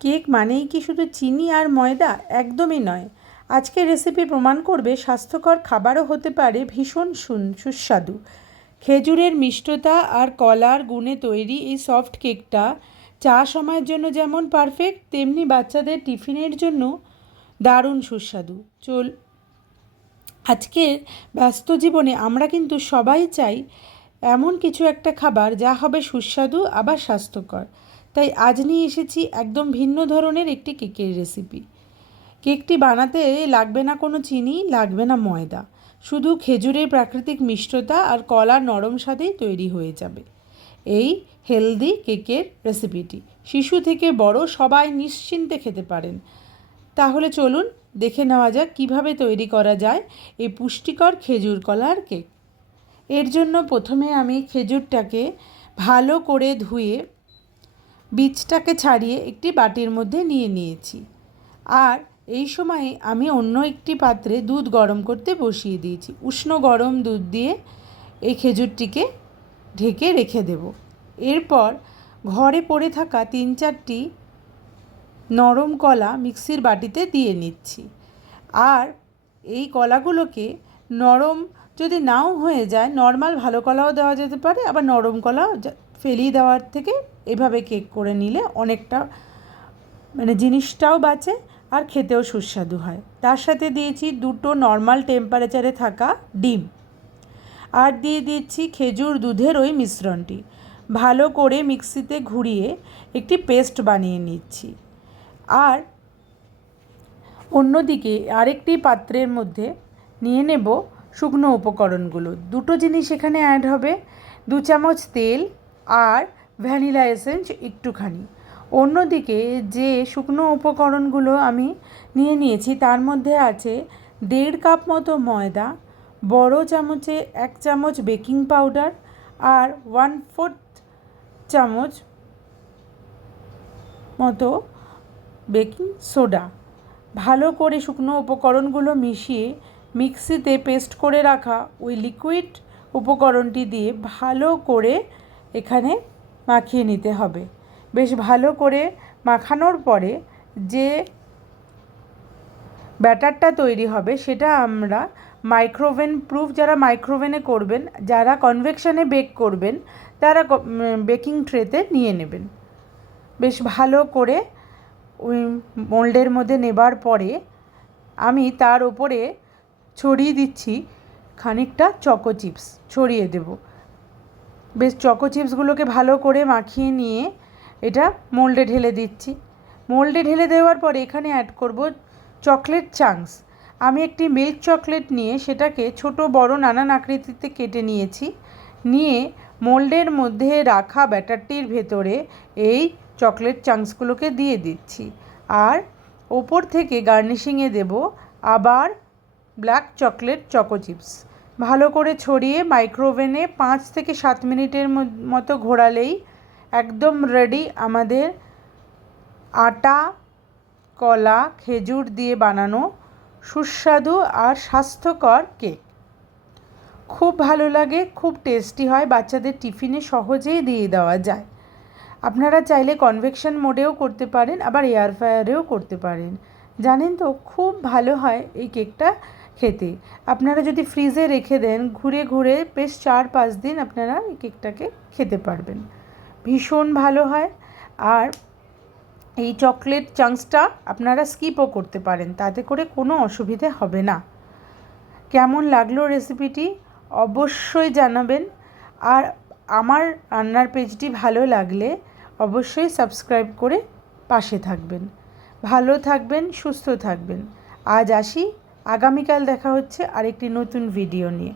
Cake মানেই কি শুধু চিনি আর ময়দা? একদমই নয়। আজকের রেসিপি প্রমাণ করবে স্বাস্থ্যকর খাবারও হতে পারে ভীষণ সুস্বাদু। খেজুরের মিষ্টতা আর কলার গুণে তৈরি এই সফট কেকটা চা সময়ের জন্য যেমন পারফেক্ট, তেমনি বাচ্চাদের টিফিনের জন্য দারুণ সুস্বাদু। আজকের ব্যস্ত জীবনে আমরা কিন্তু সবাই চাই এমন কিছু একটা খাবার যা হবে সুস্বাদু আবার স্বাস্থ্যকর। তাই আজ নিয়ে এসেছি একদম ভিন্ন ধরনের একটি কেকের রেসিপি। কেকটি বানাতে লাগবে না কোনো চিনি, লাগবে না ময়দা, শুধু খেজুরের প্রাকৃতিক মিষ্টতা আর কলার নরম স্বাদেই তৈরি হয়ে যাবে এই হেলদি কেকের রেসিপিটি। শিশু থেকে বড় সবাই নিশ্চিন্তে খেতে পারেন। তাহলে চলুন দেখে নেওয়া যাক কীভাবে তৈরি করা যায় এই পুষ্টিকর খেজুর কলার কেক। এর জন্য প্রথমে আমি খেজুরটাকে ভালো করে ধুয়ে বীজটাকে ছাড়িয়ে একটি বাটির মধ্যে নিয়ে নিয়েছি। আর এই সময়ে আমি অন্য একটি পাত্রে দুধ গরম করতে বসিয়ে দিয়েছি। উষ্ণ গরম দুধ দিয়ে এই খেজুরটিকে ঢেকে রেখে দেব। এরপর ঘরে পড়ে থাকা 3-4টি নরম কলা মিক্সির বাটিতে দিয়ে নিচ্ছি। আর এই কলাগুলোকে নরম যদি নাও হয়ে যায়, নর্মাল ভালো কলাও দেওয়া যেতে পারে, আবার নরম কলাও ফেলিয়ে দেওয়ার থেকে এভাবে কেক করে নিলে অনেকটা জিনিসটাও বাঁচে আর খেতেও সুস্বাদু হয়। তার সাথে দিয়েছি 2টো নর্মাল টেম্পারেচারে থাকা ডিম, আর দিয়ে দিচ্ছি খেজুর দুধের ওই মিশ্রণটি। ভালো করে মিক্সিতে ঘুরিয়ে একটি পেস্ট বানিয়ে নিচ্ছি। আর অন্যদিকে আরেকটি পাত্রের মধ্যে নিয়ে নেব শুকনো উপকরণগুলো। 2টো জিনিস এখানে অ্যাড হবে, 2 চামচ তেল আর ভ্যানিলা এসেন্স একটুখানি। অন্যদিকে যে শুকনো উপকরণগুলো আমি নিয়ে নিয়েছি তার মধ্যে আছে 1.5 কাপ মতো ময়দা, বড় চামচে 1 চামচ বেকিং পাউডার আর 1/4 চামচ মতো বেকিং সোডা। ভালো করে শুকনো উপকরণগুলো মিশিয়ে মিক্সিতে পেস্ট করে রাখা ওই লিকুইড উপকরণটি দিয়ে ভালো করে এখানে মাখিয়ে নিতে হবে। বেশ ভালো করে মাখানোর পরে যে ব্যাটারটা তৈরি হবে সেটা আমরা মাইক্রোওভেন প্রুফ, যারা মাইক্রোওভেনে করবেন, যারা কনভেকশনে বেক করবেন তারা বেকিং ট্রেতে নিয়ে নেবেন। বেশ ভালো করে ওই মোল্ডের মধ্যে নেবার পরে আমি তার উপরে ছড়িয়ে দিচ্ছি খানিকটা চকো চিপস, ছড়িয়ে দেব। বেশ চকো চিপসগুলোকে ভালো করে মাখিয়ে নিয়ে এটা মোল্ডে ঢেলে দিচ্ছি। মোল্ডে ঢেলে দেওয়ার পরে এখানে অ্যাড করব চকলেট চাঙ্কস। আমি একটি মিল্ক চকলেট নিয়ে সেটাকে ছোট বড় নানান আকৃতিতে কেটে নিয়েছি। নিয়ে মোল্ডের মধ্যে রাখা ব্যাটারটির ভেতরে এই চকলেট চাঙ্কসগুলোকে দিয়ে দিচ্ছি। আর ওপর থেকে গার্নিশিংয়ে দেব আবার ব্ল্যাক চকলেট চকো চিপস। ভালো করে ছড়িয়ে মাইক্রোওভেনে 5 থেকে 7 মিনিটের মতো ঘোরালেই একদম রেডি আমাদের আটা, কলা, খেজুর দিয়ে বানানো সুস্বাদু আর স্বাস্থ্যকর কেক। খুব ভালো লাগে, খুব টেস্টি হয়, বাচ্চাদের টিফিনে সহজেই দিয়ে দেওয়া যায়। আপনারা চাইলে কনভেকশন মোডেও করতে পারেন, আবার এয়ার ফ্রায়ারেও করতে পারেন। জানেন তো, খুব ভালো হয় এই কেকটা খেতে। আপনারা যদি ফ্রিজে রেখে দেন, ঘুরে ঘুরে বেশ 4-5 দিন আপনারা এই কেকটাকে খেতে পারবেন। ভীষণ ভালো হয়। আর এই চকলেট চাঙ্কসটা আপনারা স্কিপও করতে পারেন, তাতে করে কোনো অসুবিধে হবে না। কেমন লাগলো রেসিপিটি অবশ্যই জানাবেন। আর আমার রান্নার পেজটি ভালো লাগলে অবশ্যই সাবস্ক্রাইব করে পাশে থাকবেন। ভালো থাকবেন, সুস্থ থাকবেন। আজ আসি, আগামীকাল দেখা হচ্ছে আরেকটি নতুন ভিডিও নিয়ে।